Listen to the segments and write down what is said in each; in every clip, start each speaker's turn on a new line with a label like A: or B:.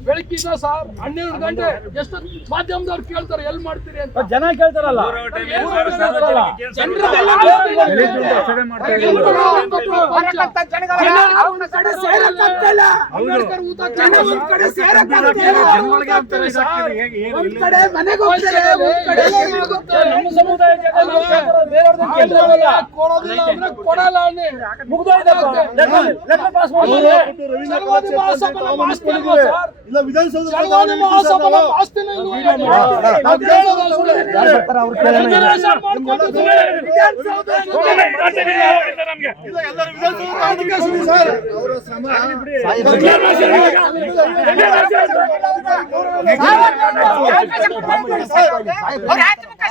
A: ಬೆಳಕಿಂದ sir ಹನ್ನೆರಡು ಗಂಟೆ ಎಷ್ಟು ಮಾಧ್ಯಮದವ್ರು ಕೇಳ್ತಾರೆ ಎಲ್ಲಿ ಮಾಡ್ತೀರಿ ಅಂತ
B: ಜನ ಕೇಳ್ತಾರಲ್ಲ ನಮ್ಮ ಸಮುದಾಯ
A: ಕೊಡೋದಿಲ್ಲ ಅಂದ್ರೆ ಕೊಡಲ್ಲ
B: ಮುಗ್ದೋಯ್ತು ಪಾಸ್
A: ಮಾಡಿ
C: ಇಲ್ಲ ವಿಧಾನಸೌಧ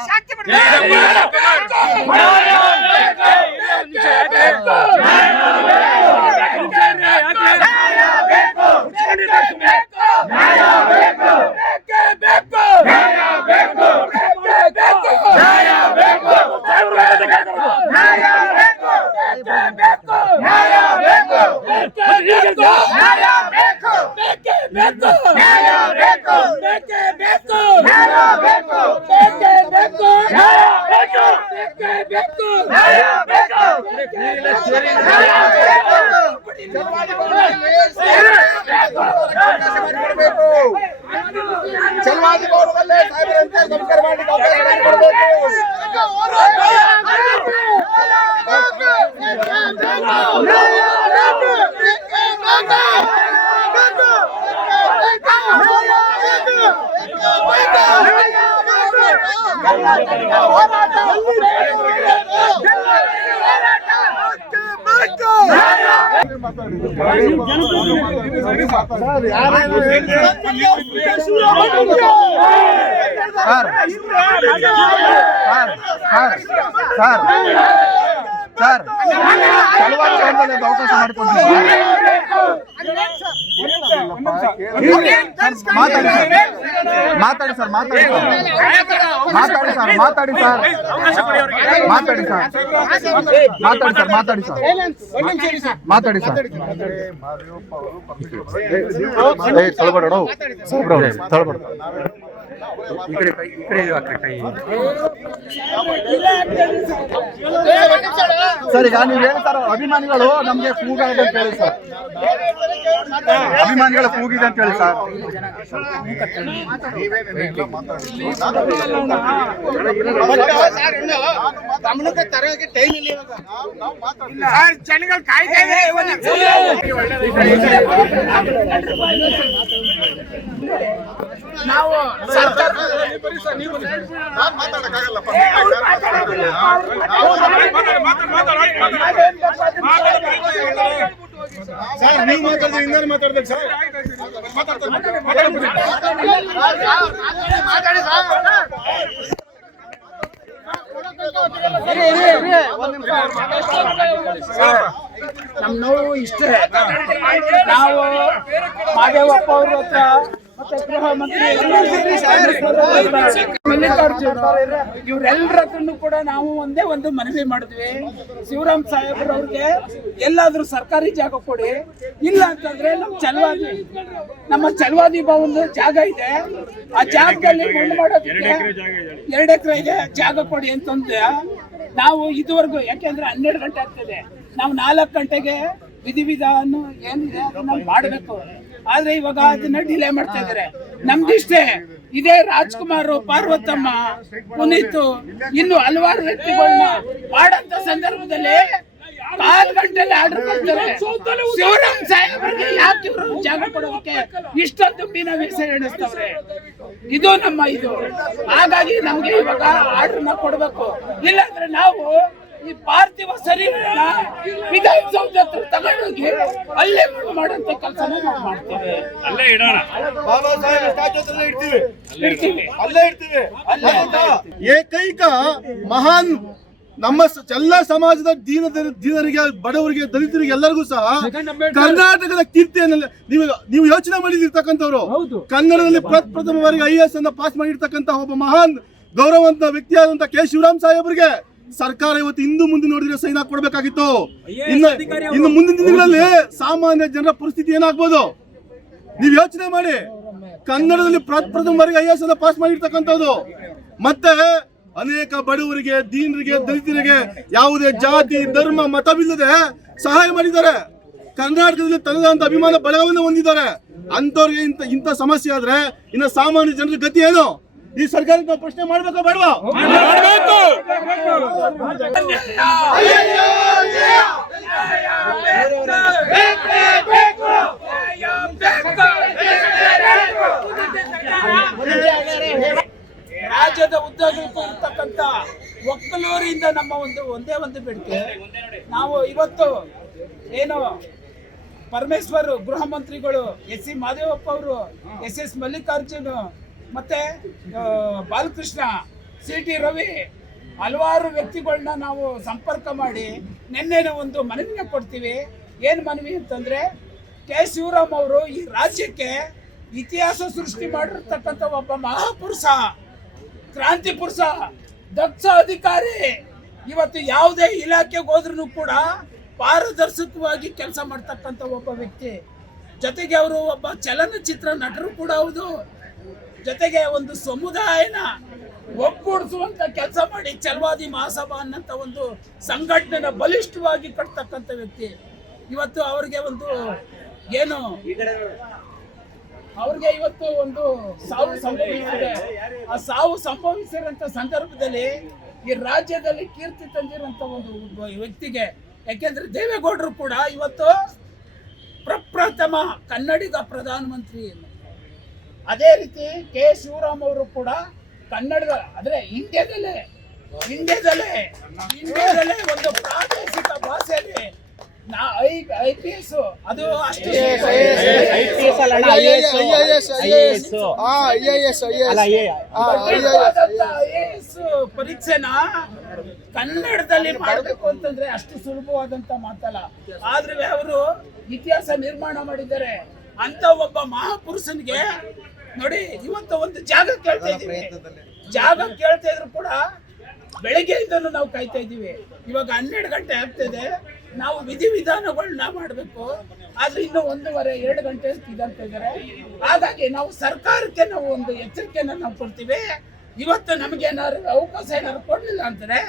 A: ಶಾಂತಿ ಬಿಡಿ ಬೇಕು. ನ್ಯಾಯ ಬೇಕು. ಬೇಕೇ ಬೇಕು. ನ್ಯಾಯ ಬೇಕು. ಬೇಕೇ
C: ಬೇಕು. ನ್ಯಾಯ ಬೇಕು. ಬೇಕೇ ಬೇಕು. ನ್ಯಾಯ ಬೇಕು. ನೀವೆಲ್ಲ
D: ಸೇರಿ ನ್ಯಾಯ ಬೇಕು
C: ಚಲವಾದಿ ಗೌರವದಲ್ಲೇ ಸಾಹೇಬರಂತೆ ಸಂಸ್ಕಾರ ಮಾಡಿ ಅವಕಾಶ ಮಾಡಿಕೊಡಬೇಕು ಸರ್.
E: ಹಲವಾರು ಸಂದರ್ಭದಲ್ಲಿ ಅವಕಾಶ ಮಾಡಿಕೊಂಡಿದ್ದೀವಿ ಮಾತಾಡಿ ಮಾತಾಡಿ ಸರ್ ಮಾತಾಡಿ ಮಾತಾಡಿ ಸರ್ ಮಾತಾಡಿ ಸರ್. ಮಾತಾಡಿ ಸರ್ ಮಾತಾಡಿ ಸರ್. ಮಾತಾಡಿ ಸರ್ ಮಾತಾಡಿ ಸರ್. ಮಾತಾಡಿ ತಳಬಡ ಸರ್ ಈಗ ನೀವು ಹೇಳ್ತಾರ ಸರ್ ಅಭಿಮಾನಿಗಳು ನಮ್ಗೆ ಕೂಗಾಗಿದೆ ಅಂತ ಹೇಳಿ ಸರ್. ಅಭಿಮಾನಿಗಳು ಕೂಗಿದೆ ಅಂತ ಹೇಳಿ ಸರ್.
C: ಗಮನಕ್ಕೆ ತರೋಕೆ ಟೈಮ್ ಇಲ್ಲ ಇವಾಗ
D: ಜನಗಳು ಕಾಯ್ತಾ ಇದೆ. ನಾವು
C: ಮಾತಾಡಕ್ಕಾಗಲ್ಲಪ್ಪ. ಸರ್ ನೀವು ಮಾತಾಡಿದ್ರೆ ಹಿಂದೆ ಮಾತಾಡ್ಬೇಕು ಸರ್ ಮಾತಾಡ್ತಾರೆ
B: ನಮ್ಮ ನೋವು ಇಷ್ಟೇ. ನಾವು ಮಾದೇವಪ್ಪ ಅವ್ರ ಹತ್ರ ಮಲ್ಲಿಕಾರ್ಜುನ ಇವ್ರೆಲ್ಲರ ಹತ್ರನು ಕೂಡ ನಾವು ಒಂದೇ ಒಂದು ಮನವಿ ಮಾಡಿದ್ವಿ. ಶಿವರಾಮ್ ಸಾಹೇಬ್ರ ಅವ್ರಿಗೆ ಎಲ್ಲಾದ್ರೂ ಸರ್ಕಾರಿ ಜಾಗ ಕೊಡಿ. ಇಲ್ಲ ಅಂತಂದ್ರೆ ನಮ್ಮ ಚಲವಾದಿ ನಮ್ಮ ಚಲವಾದಿ ಭವನ ಜಾಗ ಇದೆ. ಆ ಜಾಗದಲ್ಲಿ ಮಾಡೋದಕ್ಕೆ ಎರಡು ಎಕರೆಗೆ ಜಾಗ ಕೊಡಿ ಅಂತಂದ್ರೆ ನಾವು ಇದುವರೆಗೂ ಯಾಕೆಂದ್ರೆ ಹನ್ನೆರಡು ಗಂಟೆ ಆಗ್ತದೆ. ನಾವು ನಾಲ್ಕು ಗಂಟೆಗೆ ವಿಧಿವಿಧಾನ ಏನಿದೆ ಅದನ್ನ ಮಾಡಬೇಕು. ಆದ್ರೆ ಇವಾಗ ಅದನ್ನ ಡಿಲೇ ಮಾಡ್ತಾ ಇದಾರೆ. ನಮ್ದಿಷ್ಟೇ ಇದೇ ರಾಜ್ಕುಮಾರ್, ಪಾರ್ವತಮ್ಮ, ಪುನೀತ್ ಇನ್ನು ಹಲವಾರು ವ್ಯಕ್ತಿಗಳನ್ನ ಮಾಡಂತ ಸಂದರ್ಭದಲ್ಲಿ ಕಾಲ್ ಗಂಟೆಲಿ ಆರ್ಡರ್ ಮಾಡ್ತಾರೆ ಶಿವರಾಮ್ ಸಾಹೇಬ್ರಿಗೆ ಯಾಕೆ ಜಾಗ ಕೊಡೋಕೆ ಇಷ್ಟೊಂದು ಮೀನವೀಸ ಎಣಿಸ್ತವ್ರೆ. ಇದು ನಮ್ಮ ಇದು. ಹಾಗಾಗಿ ನಮ್ಗೆ ಇವಾಗ ಆರ್ಡರ್ನ ಕೊಡ್ಬೇಕು. ಇಲ್ಲಾಂದ್ರೆ ನಾವು ಈ ಪಾರ್ಥಿವ ಶರೀರನ ವಿಧಾನಸೌಧ ಹತ್ರ ತಗೊಂಡೋಗಿ ಅಲ್ಲೇ ಮಾಡುವಂತ ಕೆಲಸನ ನಾವು ಮಾಡ್ತೇವೆ.
C: ಬಾಬಾ ಸಾಹೇಬ್ ಇಡ್ತೀವಿ. ಅಲ್ಲೇ ಇಡ್ತೀವಿ. ಏಕೈಕ ಮಹಾನ್ ನಮ್ಮ ಎಲ್ಲ ಸಮಾಜದ ದೀನ ದೀನರಿಗೆ ಬಡವರಿಗೆ ದಲಿತರಿಗೆ ಎಲ್ಲರಿಗೂ ಸಹ ಕರ್ನಾಟಕದ ಕೀರ್ತಿಯನ್ನ ನೀವು ನೀವು ಯೋಚನೆ ಮಾಡಿದಿರ್ತಕ್ಕಂಥವ್ರು. ಕನ್ನಡದಲ್ಲಿ ಪ್ರಥಮವಾಗಿ ಬಾರಿಗೆ ಐ ಎಸ್ ಅನ್ನ ಪಾಸ್ ಮಾಡಿರ್ತಕ್ಕಂತಹ ಒಬ್ಬ ಮಹಾನ್ ಗೌರವಂತ ವ್ಯಕ್ತಿಯಾದಂತ ಕೆ. ಶಿವರಾಮ್ ಸಾಹೇಬರಿಗೆ ಸರ್ಕಾರ ಇವತ್ತು ಇಂದು ಮುಂದೆ ನೋಡಿದ್ರೆ ಸೈನ್ ಕೊಡ್ಬೇಕಾಗಿತ್ತು. ಇನ್ನು ಇನ್ನು ಮುಂದಿನ ದಿನಗಳಲ್ಲಿ ಸಾಮಾನ್ಯ ಜನರ ಪರಿಸ್ಥಿತಿ ಏನಾಗ್ಬೋದು? ನೀವು ಯೋಚನೆ ಮಾಡಿ. ಕನ್ನಡದಲ್ಲಿ ಪ್ರ- ಪ್ರಥಮ ಬಾರಿಗೆ ಐ ಎಸ್ ಅನ್ನ ಪಾಸ್ ಮಾಡಿರ್ತಕ್ಕಂಥದ್ದು. ಮತ್ತೆ ಅನೇಕ ಬಡವರಿಗೆ ದೀನರಿಗೆ ದಲಿತರಿಗೆ ಯಾವುದೇ ಜಾತಿ ಧರ್ಮ ಮತವಿಲ್ಲದೆ ಸಹಾಯ ಮಾಡಿದ್ದಾರೆ. ಕರ್ನಾಟಕದಲ್ಲಿ ತನ್ನದಂತ ಅಭಿಮಾನ ಬಳಗವನ್ನು ಹೊಂದಿದ್ದಾರೆ. ಅಂತವ್ರಿಗೆ ಇಂಥ ಇಂಥ ಸಮಸ್ಯೆ ಆದ್ರೆ ಇನ್ನು ಸಾಮಾನ್ಯ ಜನರ ಗತಿ ಏನು? ಈ ಸರ್ಕಾರಕ್ಕೆ ನಾವು ಪ್ರಶ್ನೆ ಮಾಡ್ಬೇಕಾ ಬೇಡವಾ?
B: ರಾಜ್ಯದ ಉದ್ಯೋಗಕ್ಕೂ ಇರ್ತಕ್ಕಂಥ ಒಕ್ಕಲೂರಿಂದ ನಮ್ಮ ಒಂದು ಒಂದೇ ಒಂದು ಬೇಡಿಕೆ. ನಾವು ಇವತ್ತು ಏನು ಪರಮೇಶ್ವರ್ ಗೃಹ ಮಂತ್ರಿಗಳು ಎಸ್ ಸಿ ಮಾದೇವಪ್ಪ ಅವರು ಎಸ್ ಎಸ್ ಮಲ್ಲಿಕಾರ್ಜುನ್ ಮತ್ತೆ ಬಾಲಕೃಷ್ಣ, ಸಿ ಟಿ ರವಿ ಹಲವಾರು ವ್ಯಕ್ತಿಗಳನ್ನ ನಾವು ಸಂಪರ್ಕ ಮಾಡಿ ನಿನ್ನೆನೇ ಒಂದು ಮನವಿನ ಕೊಡ್ತೀವಿ. ಏನು ಮನವಿ ಅಂತಂದರೆ ಕೆ ಶಿವರಾಮ್ ಅವರು ಈ ರಾಜ್ಯಕ್ಕೆ ಇತಿಹಾಸ ಸೃಷ್ಟಿ ಮಾಡಿರ್ತಕ್ಕಂಥ ಒಬ್ಬ ಮಹಾಪುರುಷ, ಕ್ರಾಂತಿ ಪುರುಷ, ದಕ್ಷ ಅಧಿಕಾರಿ. ಇವತ್ತು ಯಾವುದೇ ಇಲಾಖೆಗೆ ಹೋದ್ರೂ ಕೂಡ ಪಾರದರ್ಶಕವಾಗಿ ಕೆಲಸ ಮಾಡ್ತಕ್ಕಂಥ ಒಬ್ಬ ವ್ಯಕ್ತಿ. ಜೊತೆಗೆ ಅವರು ಒಬ್ಬ ಚಲನಚಿತ್ರ ನಟರು ಕೂಡ ಹೌದು. ಜೊತೆಗೆ ಒಂದು ಸಮುದಾಯನ ಒಗ್ಗೂಡಿಸುವಂತ ಕೆಲಸ ಮಾಡಿ ಚಲವಾದಿ ಮಹಾಸಭ ಅನ್ನಂತ ಒಂದು ಸಂಘಟನೆನ ಬಲಿಷ್ಠವಾಗಿ ಕಟ್ತಕ್ಕಂಥ ವ್ಯಕ್ತಿ. ಇವತ್ತು ಅವ್ರಿಗೆ ಒಂದು ಏನು ಅವ್ರಿಗೆ ಇವತ್ತು ಒಂದು ಸಾವು ಸಂಭವಿಸಿದೆ. ಆ ಸಾವು ಸಂಭವಿಸಿರೋಂಥ ಸಂದರ್ಭದಲ್ಲಿ ಈ ರಾಜ್ಯದಲ್ಲಿ ಕೀರ್ತಿ ತಂದಿರುವಂತ ಒಂದು ವ್ಯಕ್ತಿಗೆ, ಯಾಕೆಂದ್ರೆ ದೇವೇಗೌಡರು ಕೂಡ ಇವತ್ತು ಪ್ರಪ್ರಥಮ ಕನ್ನಡಿಗ ಪ್ರಧಾನಮಂತ್ರಿ ಅದೇ ರೀತಿ ಕೆ ಶಿವರಾಮ್ ಅವರು ಕೂಡ ಕನ್ನಡದ ಅಂದ್ರೆ ಇಂಡಿಯಾದಲ್ಲೇ ಇಂಡಿಯಾದಲ್ಲೇ ಇಂಡಿಯಾದಲ್ಲೇ ಒಂದು ಪ್ರಾದೇಶಿಕ ಭಾಷೆಯಲ್ಲಿ ನಾ ಐ ಐ ಪಿ ಎಸ್ ಅದು ಅಷ್ಟು ಪರೀಕ್ಷೆನ ಕನ್ನಡದಲ್ಲಿ ಮಾಡಬೇಕು ಅಂತಂದ್ರೆ ಅಷ್ಟು ಸುಲಭವಾದಂತ ಮಾತಲ್ಲ ಆದ್ರೆ ಅವರು ಇತಿಹಾಸ ನಿರ್ಮಾಣ ಮಾಡಿದ್ದಾರೆ ಅಂತ ಒಬ್ಬ ಮಹಾಪುರುಷನಿಗೆ ನೋಡಿ ಇವತ್ತು ಒಂದು ಜಾಗ ಕೇಳ್ತಾ ಇದೀವಿ ಜಾಗ ಕೇಳ್ತಾ ಇದ್ರು ಕೂಡ ಬೆಳಗ್ಗೆಯಿಂದಲೂ ನಾವು ಕಾಯ್ತಾ ಇದ್ದೀವಿ. ಇವಾಗ ಹನ್ನೆರಡು ಗಂಟೆ ಆಗ್ತಿದೆ. ನಾವು ವಿಧಿವಿಧಾನಗಳನ್ನ ಮಾಡಬೇಕು. ಆದ್ರೆ ಇನ್ನು ಒಂದೂವರೆ ಎರಡು ಗಂಟೆ ಇದಂತ ಇದ್ದಾರೆ ಹಾಗಾಗಿ ನಾವು ಸರ್ಕಾರಕ್ಕೆ ನಾವು ಒಂದು ಎಚ್ಚರಿಕೆಯನ್ನ ನಾವು ಕೊಡ್ತೀವಿ. ಇವತ್ತು ನಮ್ಗೆ ಏನಾದ್ರು ಅವಕಾಶ ಏನಾದ್ರು ಕೊಡಲಿಲ್ಲ ಅಂದರೆ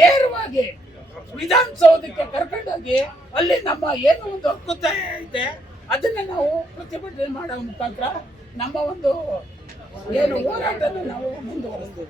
B: ನೇರವಾಗಿ ವಿಧಾನಸೌಧಕ್ಕೆ ಕರ್ಕೊಂಡೋಗಿ ಅಲ್ಲಿ ನಮ್ಮ ಏನು ಒಂದು ಹಕ್ಕುತ್ತಾಯ ಇದೆ ಅದನ್ನ ನಾವು ಪ್ರತಿಭಟನೆ ಮಾಡೋ ಮುಖಾಂತರ ನಮ್ಮ ಒಂದು ಏನು ಹೋರಾಟನ ನಾವು ಮುಂದುವರಿಸ್ತೀವಿ.